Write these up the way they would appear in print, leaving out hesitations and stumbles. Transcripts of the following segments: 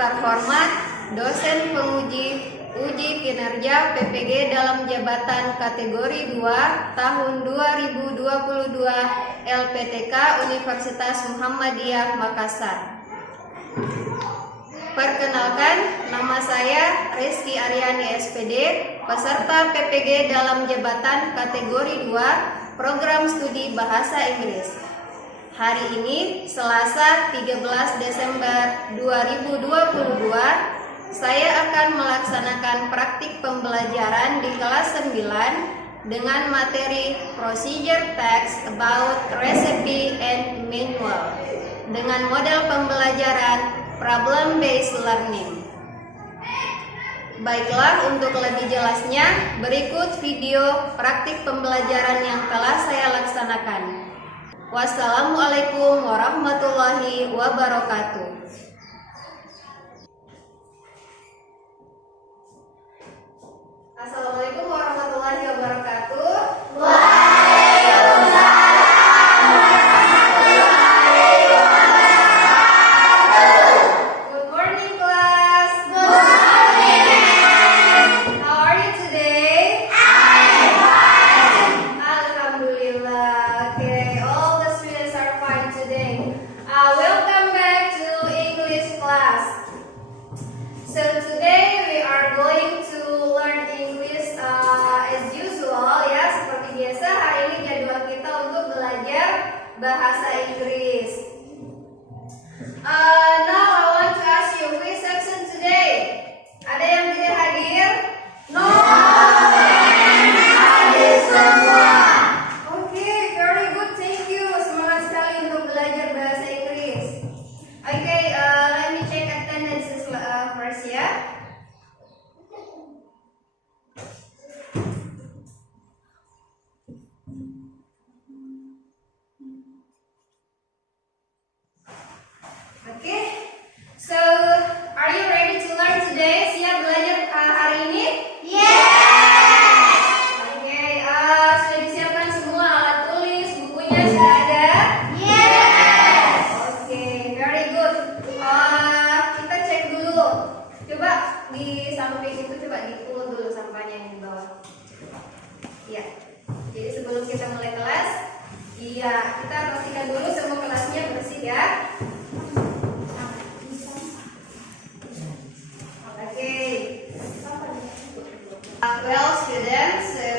terhormat dosen penguji uji kinerja PPG dalam jabatan kategori 2 tahun 2022 LPTK Universitas Muhammadiyah Makassar. Perkenalkan, nama saya Rizky Aryani SPD, peserta PPG dalam jabatan kategori 2 Program Studi Bahasa Inggris. Hari ini, Selasa 13 Desember 2022, saya akan melaksanakan praktik pembelajaran di kelas 9 dengan materi Procedure Text about Recipe and Manual dengan model pembelajaran Problem Based Learning. Baiklah, untuk lebih jelasnya, berikut video praktik pembelajaran yang telah saya laksanakan. Wassalamualaikum warahmatullahi wabarakatuh. Assalamualaikum warahmatullahi wabarakatuh. Good morning, class. Good morning. How are you today? I'm fine. Alhamdulillah. Okay, all the students are fine today. Welcome back to English class. So today we are going to learn English as usual, ya, seperti biasa. Hari ini jadwal kita untuk belajar bahasa Inggris. Now I want to ask you, who is absent today? Ada yang tidak hadir? No. Hadir semua. Okay, very good. Thank you. Semangat sekali untuk belajar bahasa Inggris. Okay, let me check attendance first, ya. Okay, so are you ready to learn today? Siap belajar hari ini? Yes. Okay, sudah disiapkan semua alat tulis, bukunya sudah ada? Yes. Okay, very good. Kita cek dulu. Coba di samping itu coba dipul dulu sampahnya yang di bawah. Iya. Jadi sebelum kita mulai kelas, iya, kita pastikan dulu semua kelasnya bersih, ya. Well, students, so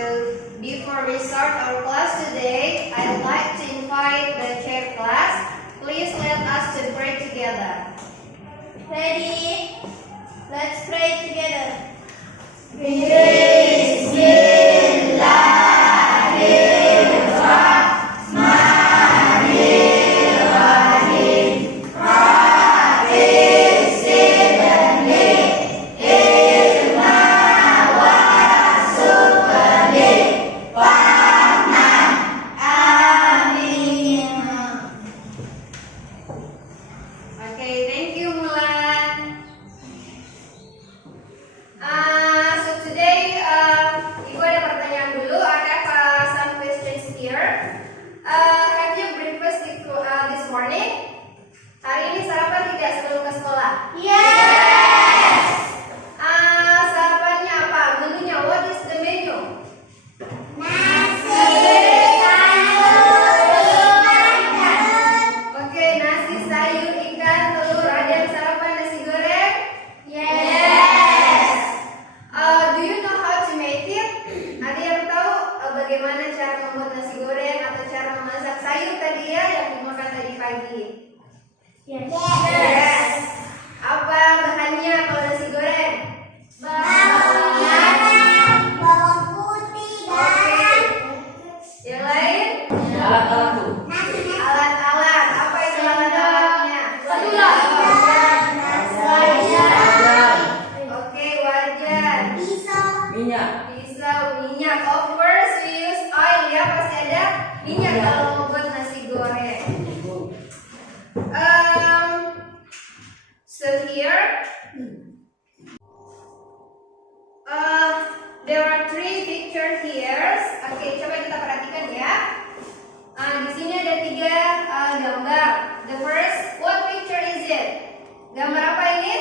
before we start our class today, I'd like to invite the chair class. Please let us to pray together. Ready? Let's pray together. Okay, thank you, Mulan. So today, Ibu ada pertanyaan dulu. I have some questions here. Have you breakfast this morning? Hari ini sarapan tidak sebelum ke sekolah? Yes. Sarapannya apa? Menunya, what is the menu? Nasi. Oke, nasi, sayur, ikan, telur. Ada yang sarapan nasi goreng? Yes. Do you know how to make it? Ada yang tahu bagaimana cara membuat nasi goreng atau cara memasak sayur tadi, ya, yang dimakan tadi pagi? Yes. Apa bahannya kalau nasi goreng? Bawang putih, garam. Yang lain? Alat-alat. Apa itu alat-alatnya? Wajan. Oke, wajan. Pisau, minyak. Of course we use oil, ya. Pasti ada minyak kalau membuat nasi goreng. So here, there are three pictures here. Oke, coba kita perhatikan, ya. Di sini ada 3 gambar. The first, what picture is it? Gambar apa ini?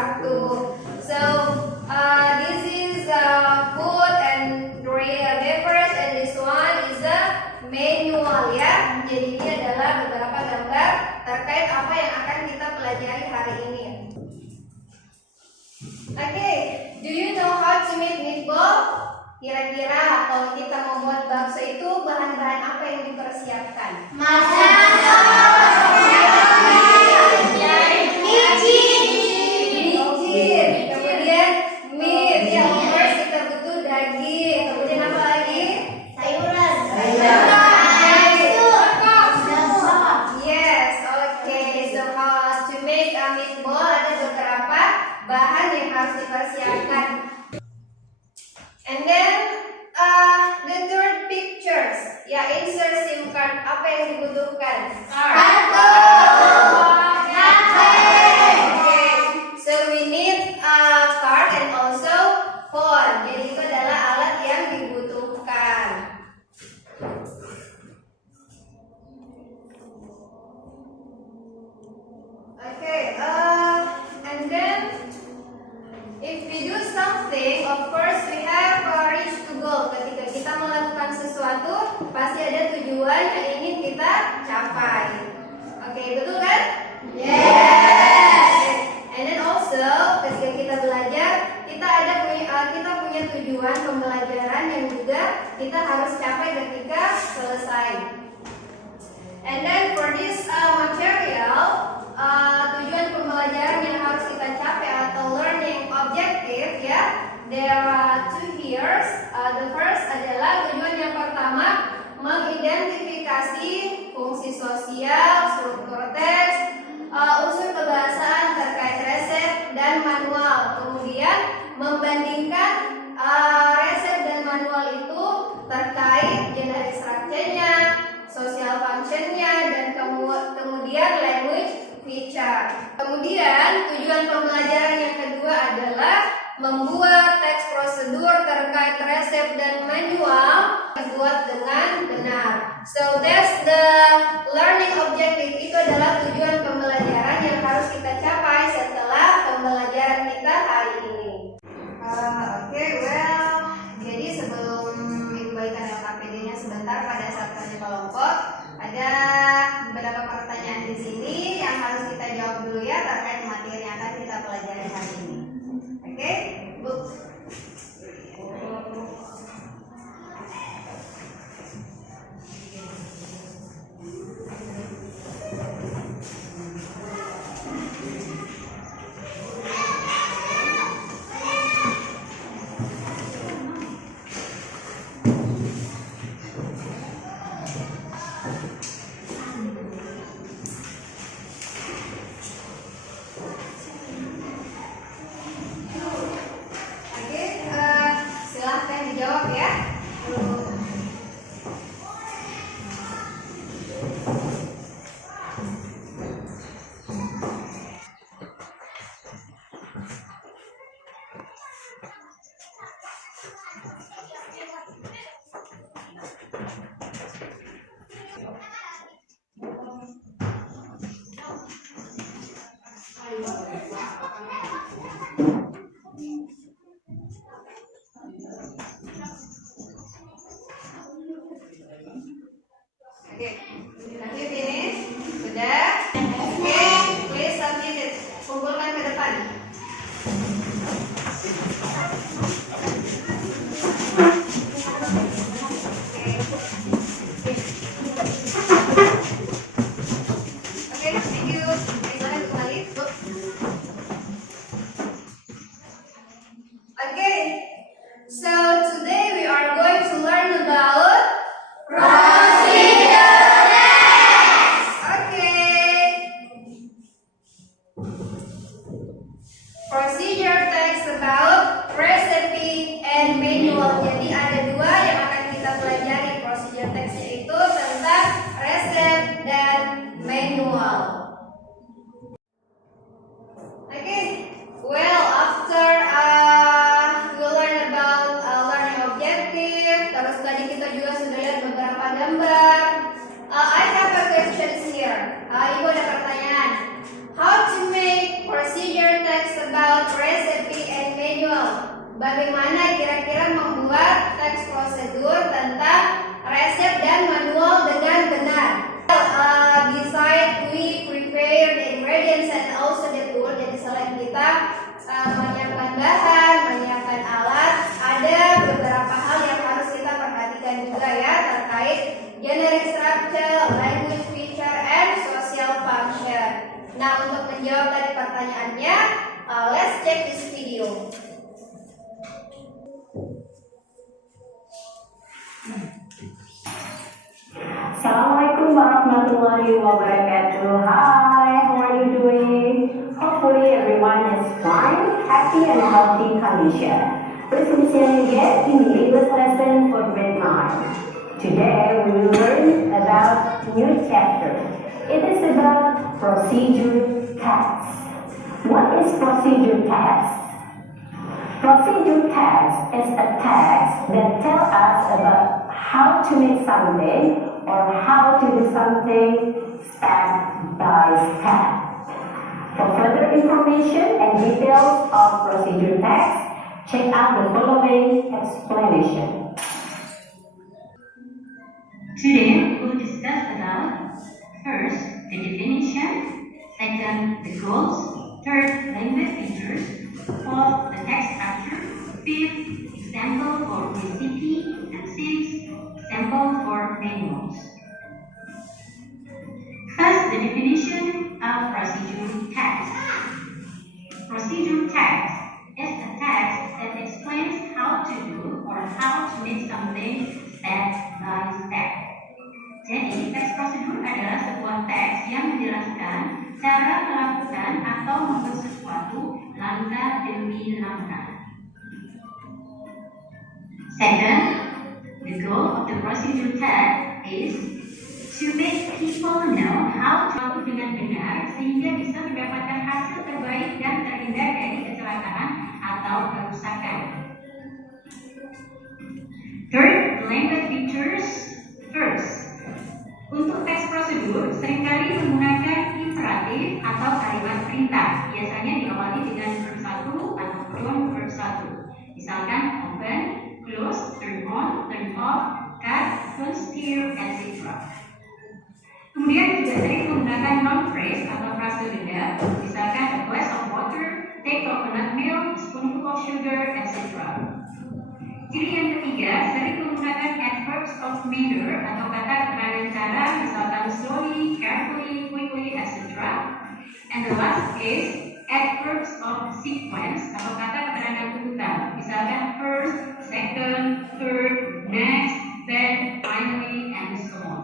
part 2. So this is food and beverage, and this one is a manual ya. Jadi ini adalah beberapa gambar terkait apa yang akan kita pelajari hari ini. Okay, do you know how to make meatball? Kira-kira kalau kita membuat bakso itu bahan-bahan apa yang dipersiapkan? Micin. Kemudian meat, ya first kita butuh daging. Kemudian apa lagi? Sayuran. Yes, okay. So how to make a meatball, ada beberapa bahan yang harus dipersiapkan. And then the third pictures, ya insert SIM card. Apa yang dibutuhkan? Kartu. Okay, so we need a card and also phone. Jadi itu adalah alat yang dibutuhkan. Okay, and then if we do something, of course we have reach to goal. Ketika kita melakukan sesuatu, pasti ada tujuan yang ingin kita capai. Oke, betul kan? Yes. And then also, ketika kita belajar, kita punya tujuan pembelajaran yang juga kita harus capai ketika selesai. And then for this material, tujuan pembelajaran yang harus kita capai atau learning objective ya, there are two here. The first adalah tujuan yang pertama, mengidentifikasi fungsi sosial, struktur teks, unsur kebahasaan terkait resep dan manual. Kemudian membandingkan resep dan manual itu terkait gender structure-nya, social function-nya, dan kemudian language feature. Kemudian tujuan pembelajaran yang kedua adalah membuat teks prosedur terkait resep dan manual dibuat dengan benar. So that's the learning objective. Itu adalah tujuan pembelajaran yang harus kita capai setelah pembelajaran kita hari ini. Jadi sebelum Ibu balikan LKPD-nya sebentar pada saat kerja kelompok, ada beberapa pertanyaan di sini yang harus kita jawab dulu ya terkait materi yang akan kita pelajari hari ini. Oke, Bu. Silahkan dijawab ya. Oke, lanjut ini sudah. Oke, please submit it. Kumpulkan ke depan. Oke, thank you. Silahkan kembali, Bu. Okay, so today we are going to learn about procedure text. Okay. Procedure text about recipe and manual. Jadi ada dua yang akan kita pelajari. Procedure text itu tentang resep dan manual. Okay. Well, after we learn about learning objective, terus tadi kita juga sudah lihat beberapa gambar. I have a question here. Ibu ada pertanyaan. How to make procedure text about check this video. Assalamualaikum warahmatullahi wabarakatuh. Hi, how are you doing? Hopefully everyone is fine, happy and healthy condition. Let's listen again in the English lesson for grade 9. Today we will learn about new chapter. It is about procedure text. What is procedure text? Procedure text is a text that tells us about how to make something or how to do something step by step. For further information and details of procedure text, check out the following explanation. Today we'll discuss about first the definition, second the goals, third language features, fourth the text structure, fifth example for recipe, and sixth example for manuals. First, the definition of procedure text. Procedure text is a text that explains how to do or how to make something step by step. Jadi, teks prosedur adalah sebuah teks yang menjelaskan cara melakukan atau membuat sesuatu langkah demi langkah. Second, the goal of the procedure text is to make people know how to melakukan dengan benar sehingga bisa mendapatkan hasil terbaik dan terhindar dari kecelakaan atau kerusakan. Third, the language features. First, untuk teks prosedur seringkali menggunakan imperatif atau kalimat perintah, biasanya diawali dengan verb 1 ataupun verb 1. Misalkan open, close, turn on, turn off, cut, turn, steer, etc. Kemudian juga sering menggunakan noun phrase atau frase benda, misalkan a glass of water, take coconut milk, spoonful of sugar, etc. Ciri yang ketiga, sering menggunakan adverbs of manner atau kata keterangan cara, misalkan slowly, carefully, quickly, etc. And the last is adverbs of sequence atau kata keterangan urutan, misalkan first, second, third, next, then, finally, and so on.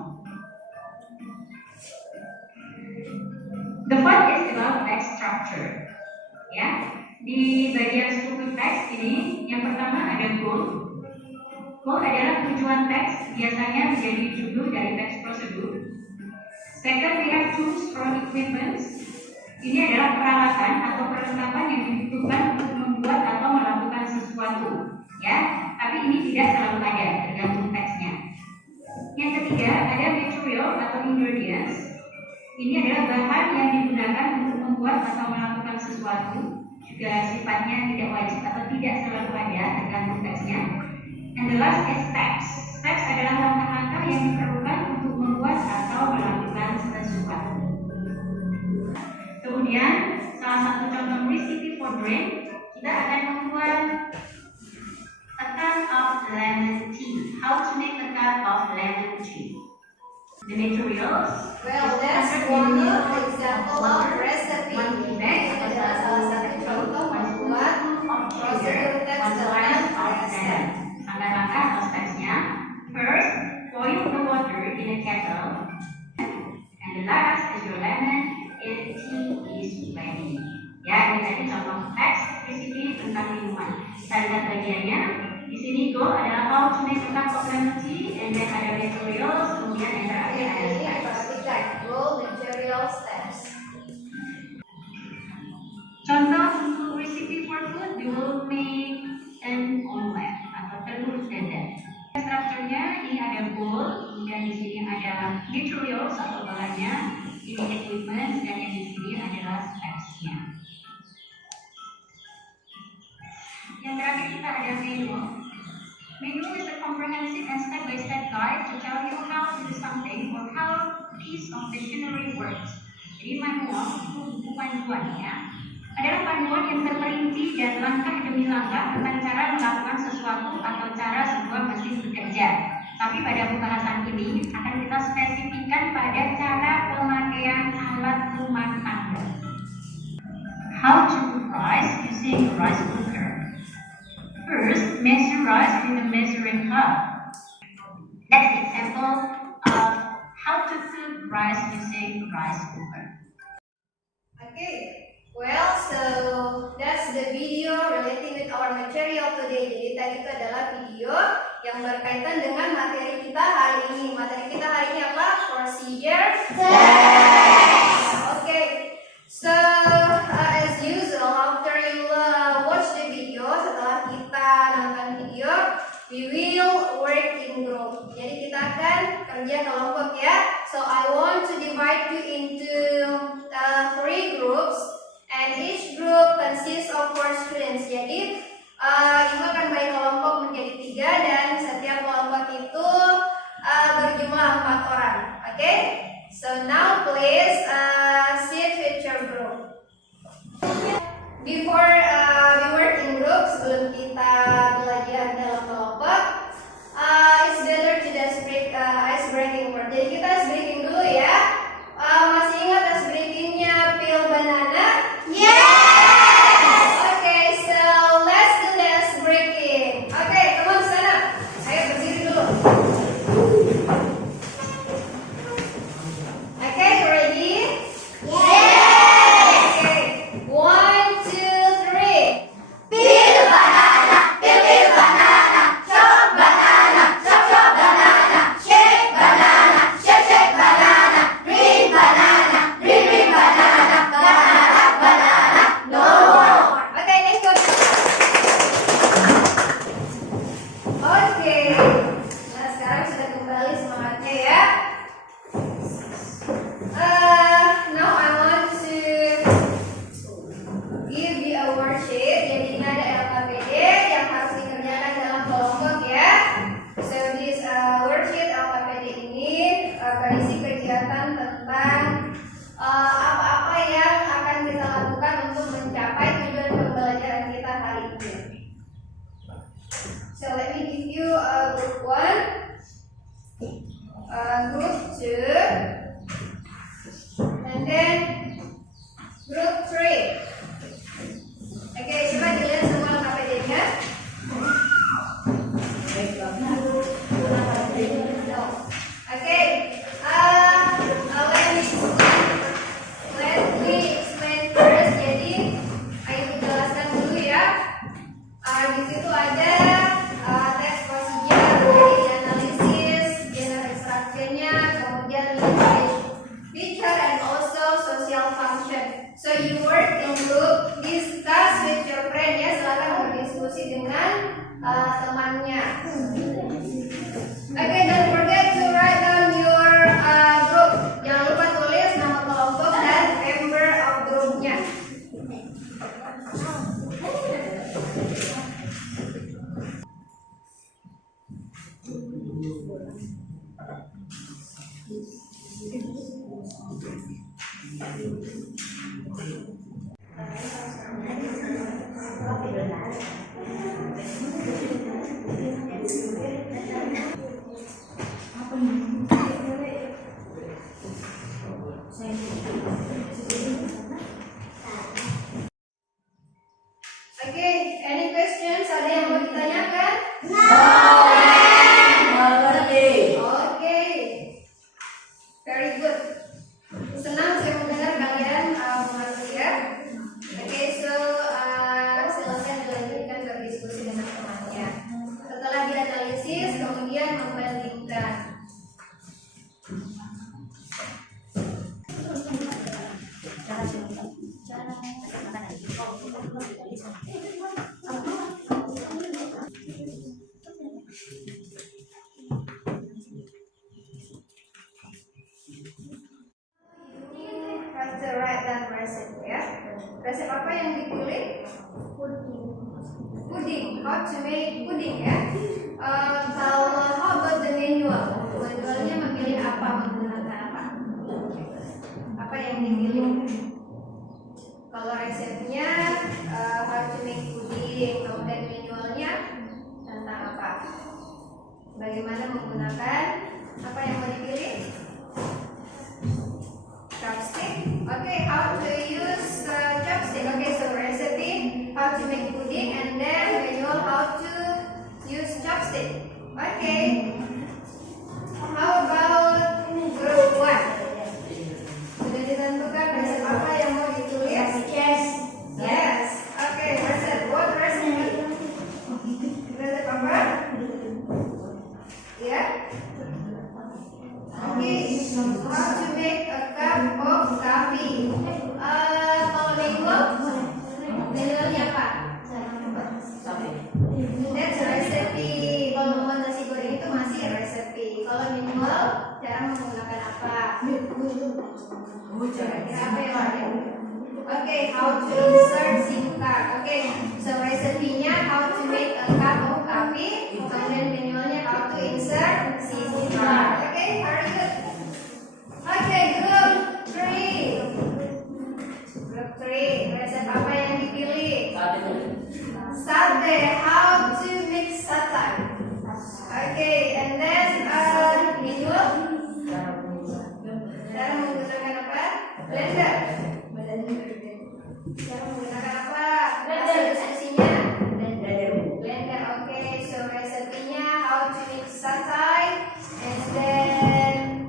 The first is about text structure. Ya, di bagian struktur teks ini, yang pertama ada goal. Goal adalah tujuan teks, biasanya menjadi judul dari teks prosedur. Second, we have tools or equipments. Ini adalah peralatan atau perlengkapan yang dibutuhkan untuk membuat atau melakukan sesuatu. Ya, tapi ini tidak selalu ada, tergantung teksnya. Yang ketiga, ada material atau ingredients. Ini adalah bahan yang digunakan untuk membuat atau melakukan sesuatu, juga sifatnya tidak wajib atau tidak selalu ada, tergantung teksnya. And the last is steps. Steps adalah langkah-langkah yang diperlukan untuk membuat atau melakukan sesuatu. Kemudian, salah satu contoh recipe for drink, kita akan membuat a cup of lemon tea. How to make a cup of lemon tea? The materials. Well, that's one of the example of recipe. Ini adalah salah satu contoh membuat prosedur teks dalam resep. Langkah-langkah atau stepsnya. First, boil the water in a kettle. And the last is your lemon. Tea is ready. Ya, ini tadi contoh teks recipe tentang minuman. Kita lihat bagiannya. Di sini goal adalah how to make a cup of lemon tea, and then ada materials, kemudian yang terakhir ada steps. Goal, material, steps. Contoh untuk recipe for food, you will make an omelette atau telur dadar. Strukturnya ini ada bowl, kemudian di sini ada materials atau bahannya, ini equipment, dan yang di sini adalah stepsnya. Yang terakhir kita ada manual. Manual is a comprehensive and step-by-step guide to tell you how to do something or how a piece of machinery works. Jadi manual itu buku panduan ya. Adalah panduan yang terperinci dan langkah demi langkah tentang cara melakukan sesuatu atau cara sebuah mesin bekerja. Tapi pada pembahasan ini akan kita spesifikkan pada cara pemakaian alat rumah tangga. How to cook rice using example, how to cook rice using rice cooker. Okay, well, so that's the video relating with our material today. Jadi tadi itu adalah video yang berkaitan dengan materi kita hari ini. Materi kita hari ini apa? Procedure test. Okay, so as usual, after you watch the video, setelah kita nonton video, we will work in group. Jadi kita akan kerja kelompok ya. So I want to divide you into 3 groups, and each group consists of 4 students. Jadi Ibu akan bagi kelompok menjadi 3 dan setiap kelompok itu berjumlah 4 orang. Okay? So now please sit with your group. Before we work in group, sebelum kita belajar dalam kelompok, it's better to just break ice breaking word. Jadi kita ice breaking dulu ya. Masih ingat ice breakingnya peel banana? Yes. Okay, so let's do the ice breaking. Okay, teman sana. Ayo berdiri dulu. Okay, ready? Yes. Okay, 1, 2, 3. Peel banana, peel banana, chop banana, chop banana, shake banana, shake banana, green banana, green banana, banana, no more. Okay, next one. Okay, nah sekarang sudah kembali semangatnya ya. Now I want to give you a worksheet. Jadi ini ada LKPD yang harus dikerjakan dalam kelompok ya. So this worksheet LKPD ini berisi kegiatan tentang apa-apa yang akan kita lakukan untuk mencapai tujuan pembelajaran kita hari ini. So let me give you group 1, group 2, and then group 3. Oke, coba dilihat semua LKPD-nya. Oke, let me explain first. Jadi, ayo jelaskan dulu ya. Di situ ada teks procedure, jadi analisis, general instruction-nya, kemudian language feature, and also social function. So you work in group, discuss with your friend ya, silakan berdiskusi dengan temannya. Okay, don't forget to write down your group. Jangan lupa tulis nama kelompok dan member of grupnya. Okay, any questions? Ada yang mau ditanyakan? Okay, very good. Senang saya mendengar kalian mengerti ya. Okay, so silakan dilanjutkan berdiskusi dengan temannya. Setelah dianalisis, kemudian membandingkan. Have to write down recipe ya. Resep apa yang dipilih? Puding. How to make pudding ya. Kalau how about the manual? Manualnya memilih apa, menggunakan apa? Apa yang dipilih? Kalau resepnya how to make pudding, kemudian manualnya tentang apa? Bagaimana menggunakan apa yang mau dipilih? Chopstick. Okay, how to use chopstick. Okay, so recipe how to make pudding, and then manual how to use chopstick. Okay. How Apa ya, Pak? Okay, how to insert SIM card. Okay, so recipe-nya how to make a cup of coffee, kemudian manualnya how to insert SIM card. Okay, very good. Okay, group 3. Group 3, resep apa yang dipilih? Sate. How to make sate? Okay, and then manual. Cara menggunakan apa? Blender. Cara menggunakan apa? Hasil diskusinya? Blender. Okay, so resepnya how to make satay, and then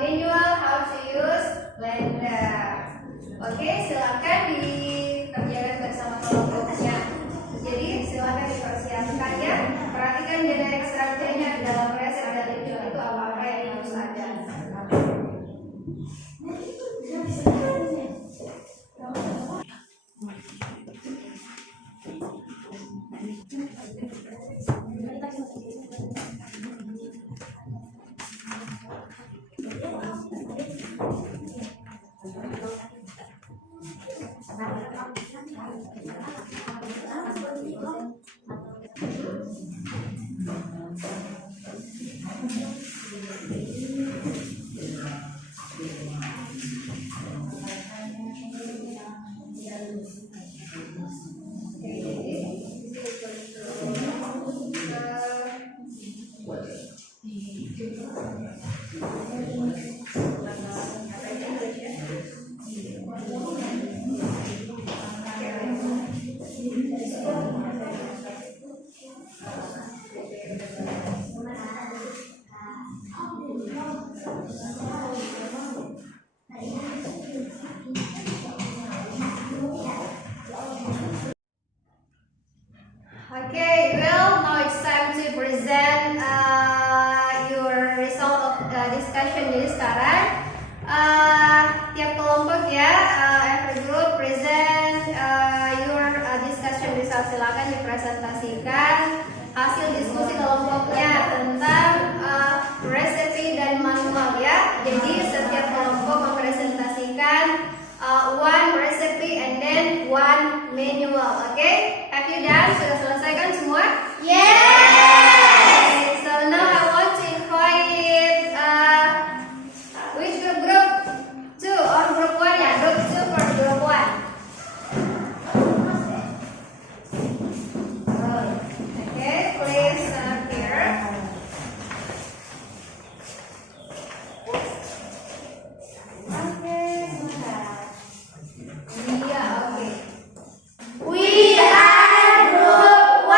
manual how to use blender. Okay, silakan dikerjakan bersama kelompoknya. Jadi silakan dipersiapkan ya. Perhatikan generic structure-nya di dalam resep dan manual itu apa-apa yang harus ada. Okay, well, now it's time to present your result of discussion. Jadi sekarang tiap kelompok ya, every group present your discussion result. Silakan dipresentasikan hasil diskusi kelompoknya tentang resepi dan manual ya. Jadi setiap kelompok mempresentasikan one recipe and then one manual. Okay, have you done? Sudah selesai kan semua? Yes. So now I want to invite which group 2 or group 1 ya? Group 2 for group 1. Okay, please here. Okay, sebentar. Iya, oke. We are group 1.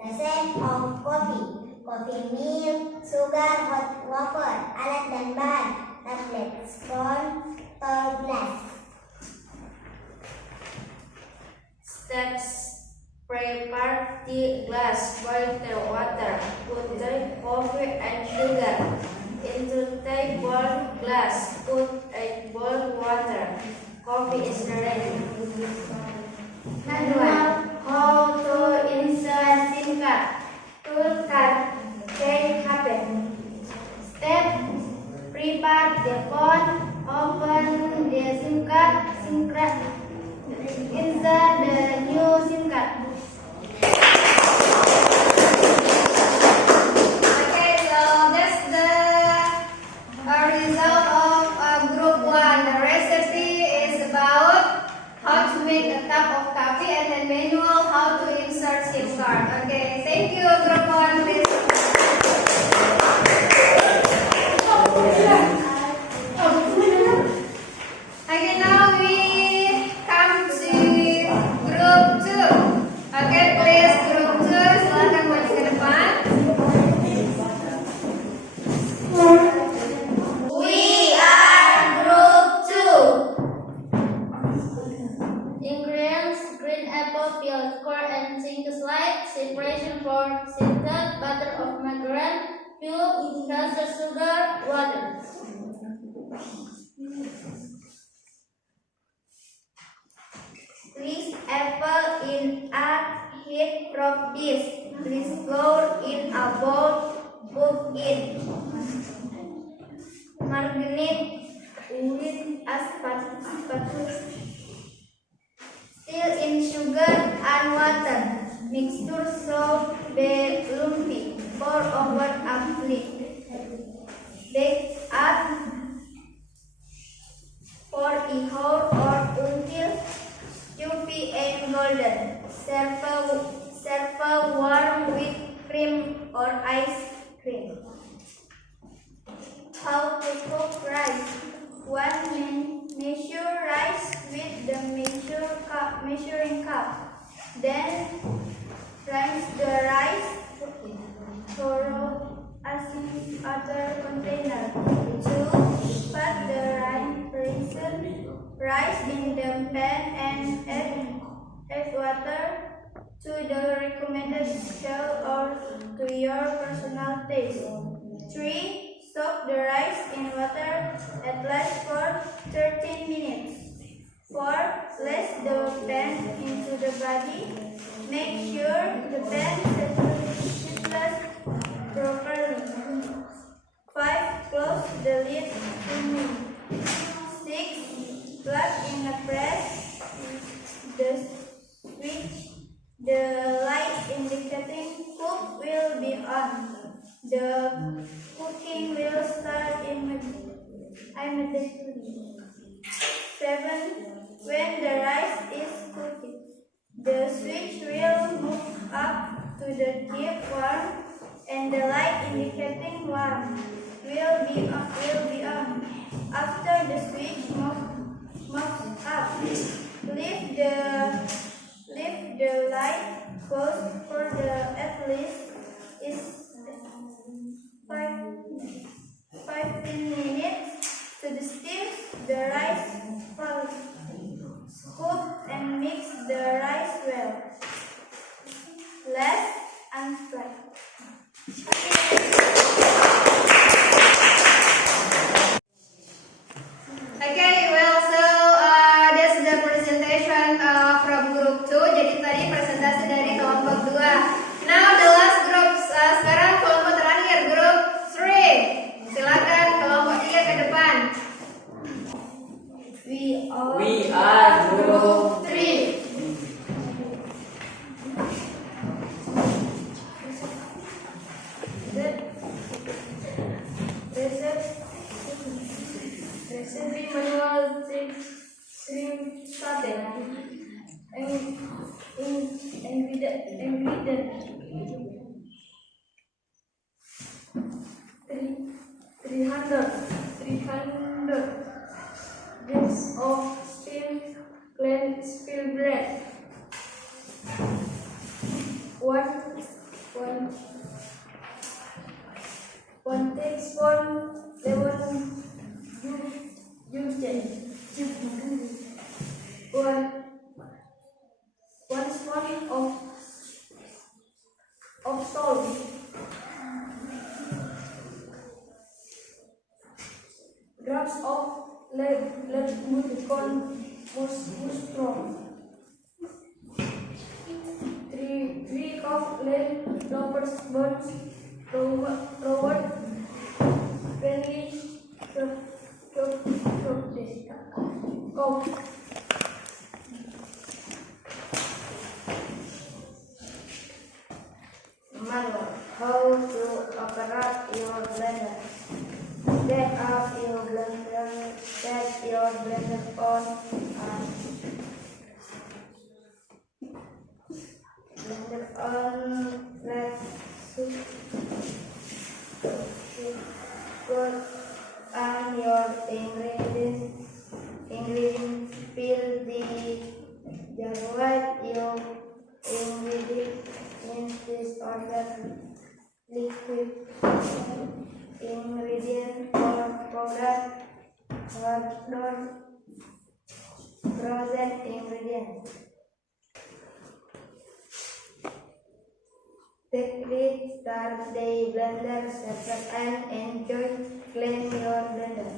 Resep of coffee. Coffee milk, sugar, hot water, alat dan bahan, tablet, spoon, tall glass. Steps: prepare tea glass, boil the water, put the coffee and sugar into table glass, put a boiled water. Coffee is ready. Manual: how to insert SIM card. Tool card can happen. Step: prepare the phone, open the SIM card, insert the new SIM card. Okay, so that's the result of group 1. The recipe is about how to make a cup of coffee and then manual how to insert SIM card. Okay, thank you group 1, please. Okay, now we come to group 2. Okay, please group 2 silakan maju ke depan. We are group 2. Ingredients: green apple, peeled core and zinc slide. Separation for sifted butter of margarine, cube, caster sugar, water. Twist apple in a heat from this. Place flour in a bowl. Put in margarine with aspartus. Stir in sugar and water. Mixture so be lumpy. Pour over a plate. Bake at for a hour or until juicy and golden. Serve warm with cream or ice cream. How to cook rice? 1. Measure rice with the measuring cup. Then rinse the rice through other container. 2. Put the rinsed rice in the pan and add water to the recommended scale or to your personal taste. 3. Soak the rice in water at least for 13 minutes. 4. Place the pan into the body. Make sure the pan settles properly. 5. Close the lid firmly. 6. Plug in a press the switch. The light indicating cook will be on. The cooking will start immediately. 7. When the rice is cooked, the switch will move up to the keep warm, and the light indicating warm will be on. After the switch moves up, leave the light closed for at least 15 minutes to steam the rice fully. Scoop and mix the rice well. Let's unfry. Okay, well, so that's the presentation from group 2. Jadi tadi presentasi dari kelompok 2. Now the last group. Sekarang kelompok terakhir, group 3. Silakan kelompok 3 ke depan. We are group 3. Recipe manual shrimp satay. Ingredient 300 grams of plain steel bread. 1 teaspoon lemon juice. 1 spoon of salt. 1 grams of mushroom. 3 cup leftovers buns rolled finely chopped. Manual. How to operate your blender. Set up your blender. Set your blender on. Blender on. Let's put on your ingredients. Fill the jar with your ingredients in this order: liquid ingredient or powder, water, frozen ingredient. Technique: start the blender, separate and enjoy. Clean your blender.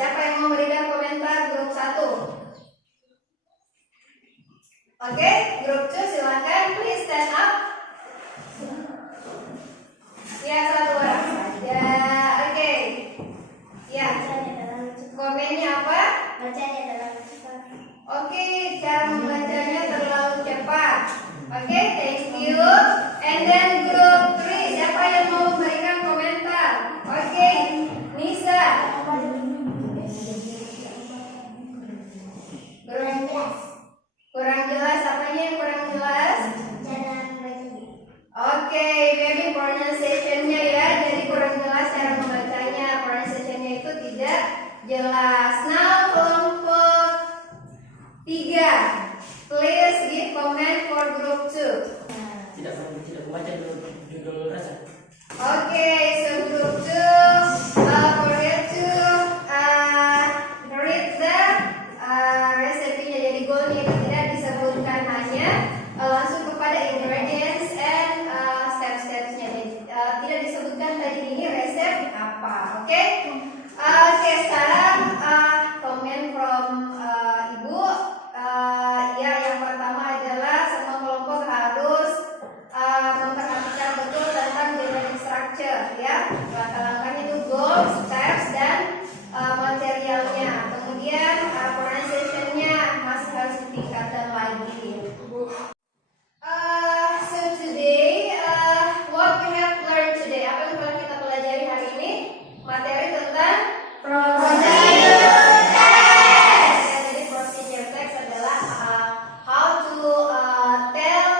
Siapa yang mau memberikan komentar grup 1? Oke, grup 2 silakan, please stand up. Ya, satu orang saja. Oke. Ya, komennya apa? Bacanya terlalu cepat. Oke, cara membacanya terlalu cepat. Oke, thank you. And then group 3, siapa yang mau memberikan komentar? Oke, Nisa. Kurang jelas. Kurang jelas, apanya yang kurang jelas? Cara membacanya. Oke, maybe pronunciation-nya ya. Jadi kurang jelas cara membacanya. Pronunciation-nya itu tidak jelas. Now kelompok 3, please give comment for group 2. Tidak membaca judul rasa. Okay, so group 2, for you to read the resepnya. Jadi goalnya itu tidak disebutkan, hanya langsung kepada ingredients and step-stepsnya. Tidak disebutkan tadi ini resep apa. Oke, oke, sekarang comment from ibu. Ya, yang pertama adalah semua kelompok harus memperhatikan betul tentang dynamic structure, ya. Langkah-langkahnya itu goal, steps, dan materialnya. Kemudian pronunciation-nya masih harus ditingkatkan lagi. So today, what we have learned today, apa yang telah kita pelajari hari ini? Materi tentang procedure text. Ya, jadi procedure text adalah how to tell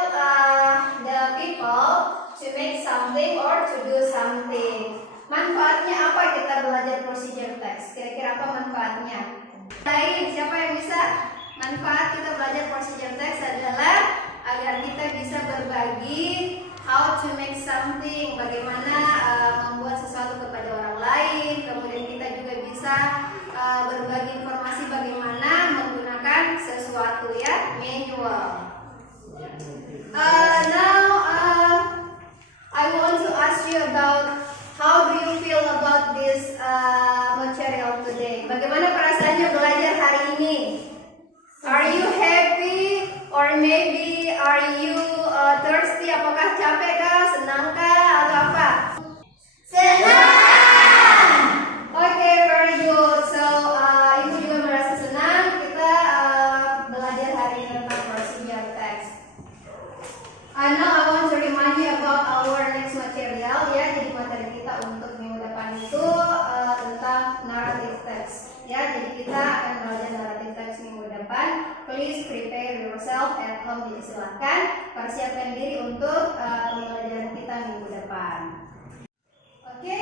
the people to make something or to do something. Manfaatnya apa kita belajar procedure text? Kira-kira apa manfaatnya? Lain, siapa yang bisa? Manfaat kita belajar procedure text adalah agar kita bisa berbagi how to make something, bagaimana membuat sesuatu kepada orang lain. Kemudian kita juga bisa berbagi informasi bagaimana menggunakan sesuatu, ya, manual. Now I want to ask you about how do you feel about this material today? Bagaimana perasaannya belajar hari ini? Are you happy or maybe are you thirsty? Apakah capek kah, senang kah, atau apa? Senang. Okay, very good. So ibu juga merasa senang kita belajar hari ini tentang procedure text. Now I want to remind you about our next material, ya. Jadi materi kita untuk minggu depan itu tentang narrative text, ya. Jadi kita akan belajar narrative text minggu depan. Please prepare yourself at home. Jadi silakan persiapkan diri untuk pembelajaran kita minggu depan. Oke,